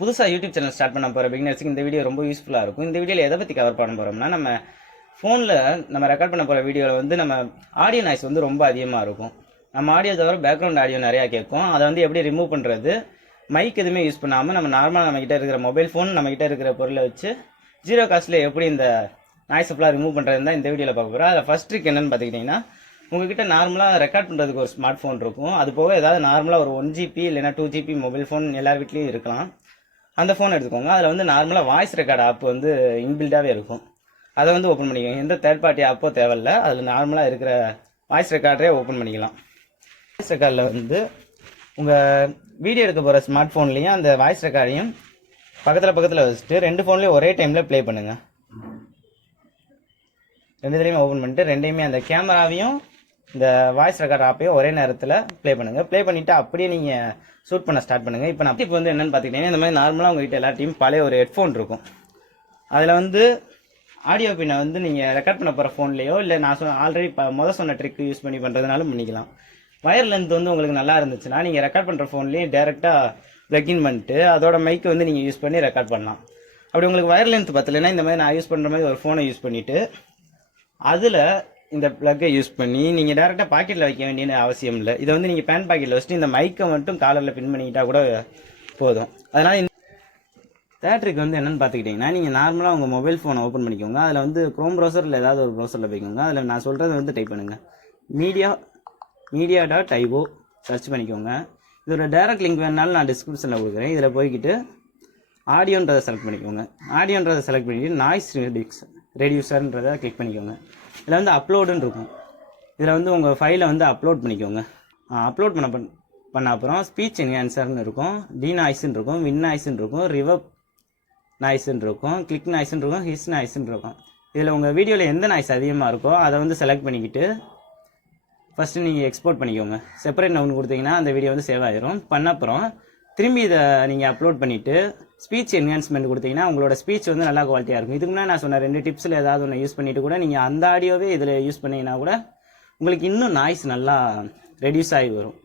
புதுசாக YouTube channel start பண்ண போகிற பிகினர்ஸுக்கு இந்த வீடியோ ரொம்ப யூஸ்ஃபுல்லாக இருக்கும். இந்த வீடியோவில் எதை பற்றி கவர் பண்ண போகிறோம்னா, நம்ம ஃபோனில் நம்ம ரெக்கார்ட் பண்ண போகிற வீடியோவில் வந்து நம்ம ஆடியோ நாய்ஸ் வந்து ரொம்ப அதிகமாக இருக்கும். நம்ம ஆடியோ தவிர பேக்ரவுண்ட் ஆடியோ நிறையா கேட்கும். அதை வந்து எப்படி ரிமூவ் பண்ணுறது, மைக் எதுவுமே யூஸ் பண்ணாமல் நம்ம நார்மலாக நம்மகிட்ட இருக்கிற மொபைல் ஃபோன், நம்மகிட்ட இருக்கிற பொருளை வச்சு ஜீரோ காஸ்ட்டில் எப்படி இந்த நாய்ஸை ஃபுல்லாக ரிமூவ் பண்ணுறது தான் இந்த வீடியோவில் பார்க்க போகிறோம். அதில் ஃபஸ்ட் ட்ரிக் என்னென்னு பார்த்துக்கிட்டிங்கன்னா, உங்ககிட்ட நார்மலாக ரெக்கார்ட் பண்ணுறதுக்கு ஒரு ஸ்மார்ட் ஃபோன் இருக்கும். அது போக ஏதாவது நார்மலாக ஒரு 1 GB இல்லைனா 2 GB மொபைல் ஃபோன் எல்லார் வீட்லேயும் இருக்கலாம். அந்த ஃபோன் எடுத்துக்கோங்க. அதில் வந்து நார்மலாக வாய்ஸ் ரெக்கார்ட் ஆப் வந்து இன்பில்டாகவே இருக்கும். அதை வந்து ஓப்பன் பண்ணிக்கோங்க. எந்த தேர்ட் பார்ட்டி ஆப்போ தேவையில்லை. அதில் நார்மலாக இருக்கிற வாய்ஸ் ரெக்கார்டரே ஓப்பன் பண்ணிக்கலாம். வாய்ஸ் ரெக்கார்டில் வந்து உங்கள் வீடியோ எடுக்க போகிற ஸ்மார்ட் ஃபோன்லேயும் அந்த வாய்ஸ் ரெக்கார்டையும் பக்கத்தில் வச்சுட்டு 2 ஃபோன்லேயும் ஒரே டைமில் ப்ளே பண்ணுங்கள். 2 ஓப்பன் பண்ணிட்டு 2யுமே அந்த கேமராவையும் இந்த வாய்ஸ் ரெக்கார்ட் ஆப்பையும் ஒரே நேரத்தில் ப்ளே பண்ணுங்கள். ப்ளே பண்ணிவிட்டு அப்படியே நீங்கள் ஷூட் பண்ண ஸ்டார்ட் பண்ணுங்கள். இப்போ நான் வந்து என்னென்னு பார்த்துக்கிட்டீங்கன்னா, இந்த மாதிரி நார்மலாக உங்கள்கிட்ட எல்லாத்தையும் பழைய ஒரு ஹெட்ஃபோன் இருக்கும். அதில் வந்து ஆடியோ பின்னை வந்து நீங்கள் ரெக்கார்ட் பண்ண போகிற ஃபோன்லேயோ இல்லை நான் ஆல்ரெடி சொன்ன ட்ரிக் யூஸ் பண்ணி பண்ணுறதுனாலும் பண்ணிக்கலாம். வயர் லென்த் வந்து உங்களுக்கு நல்லா இருந்துச்சுன்னா நீங்கள் ரெக்கார்ட் பண்ணுற ஃபோன்லேயே டேரெக்டாக ப்ளக்இன் பண்ணிட்டு அதோட மைக்கை வந்து நீங்கள் யூஸ் பண்ணி ரெக்கார்ட் பண்ணலாம். அப்படி உங்களுக்கு வயர் லென்த் பத்தலைன்னா இந்த மாதிரி நான் யூஸ் பண்ணுற மாதிரி ஒரு ஃபோனை யூஸ் பண்ணிவிட்டு அதில் இந்த ப்ளக்கை யூஸ் பண்ணி நீங்கள் டேரெக்டாக பாக்கெட்டில் வைக்க வேண்டிய அவசியம் இல்லை. இதை வந்து நீங்கள் பேன் பாக்கெட்டில் வச்சுட்டு இந்த மைக்கை மட்டும் காலரில் பின் பண்ணிக்கிட்டால் கூட போதும். அதனால் இந்த தேட்டருக்கு வந்து என்னென்னு பார்த்துக்கிட்டிங்கன்னா, நீங்கள் நார்மலாக உங்கள் மொபைல் ஃபோனை ஓப்பன் பண்ணிக்கோங்க. அதில் வந்து க்ரோம் ப்ரௌசரில் ஏதாவது ஒரு ப்ரௌசரில் போய்க்கோங்க. அதில் நான் சொல்கிறது வந்து டைப் பண்ணுங்கள். media.io சர்ச் பண்ணிக்கோங்க. இதோட டேரக்ட் லிங்க் வேணுனாலும் நான் டிஸ்கிரிப்ஷனில் கொடுக்குறேன். இதில் போய்கிட்டு ஆடியோன்றதை செலக்ட் பண்ணிக்கோங்க. ஆடியோன்றதை செலக்ட் பண்ணிவிட்டு நாய்ஸ் ரெடியூசர்ன்றதை கிளிக் பண்ணிக்கோங்க. இதில் வந்து அப்லோடுன்னு இருக்கும். இதில் வந்து உங்கள் ஃபைலை வந்து அப்லோட் பண்ணிக்கோங்க. அப்லோட் பண்ண அப்புறம் ஸ்பீச் என்ஹான்சர்னு இருக்கும், டி நாய்ஸ்ன்னு இருக்கும், வின் நாய்ஸ்ன்னு இருக்கும், ரிவர்ப் நாய்ஸ்ன்னு இருக்கும், கிளிக் நாய்ஸ்ன்னு இருக்கும், ஹிஸ் நாய்ஸ்ன்னு இருக்கும். இதில் உங்கள் வீடியோவில் எந்த நாய்ஸ் அதிகமாக இருக்கோ அதை வந்து செலக்ட் பண்ணிக்கிட்டு ஃபஸ்ட்டு நீங்கள் எக்ஸ்போர்ட் பண்ணிக்கோங்க. செப்பரேட் நவுன் கொடுத்தீங்கன்னா அந்த வீடியோ வந்து சேவ் ஆகிரும். பண்ண அப்புறம் திரும்பி இதை நீங்கள் அப்லோட் பண்ணிவிட்டு ஸ்பீச் என்ஹான்ஸ்மெண்ட் கொடுத்தீங்கன்னா உங்களோட ஸ்பீச் வந்து நல்லா குவாலிட்டியாக இருக்கும். இதுக்கு முன்னாடி நான் சொன்ன 2 டிப்ஸில் ஏதாவது ஒன்று யூஸ் பண்ணிவிட்டு கூட நீங்கள் அந்த ஆடியோவே இதில் யூஸ் பண்ணிங்கன்னா கூட உங்களுக்கு இன்னும் நாய்ஸ் நல்லா ரெடியூஸ் ஆகி வரும்.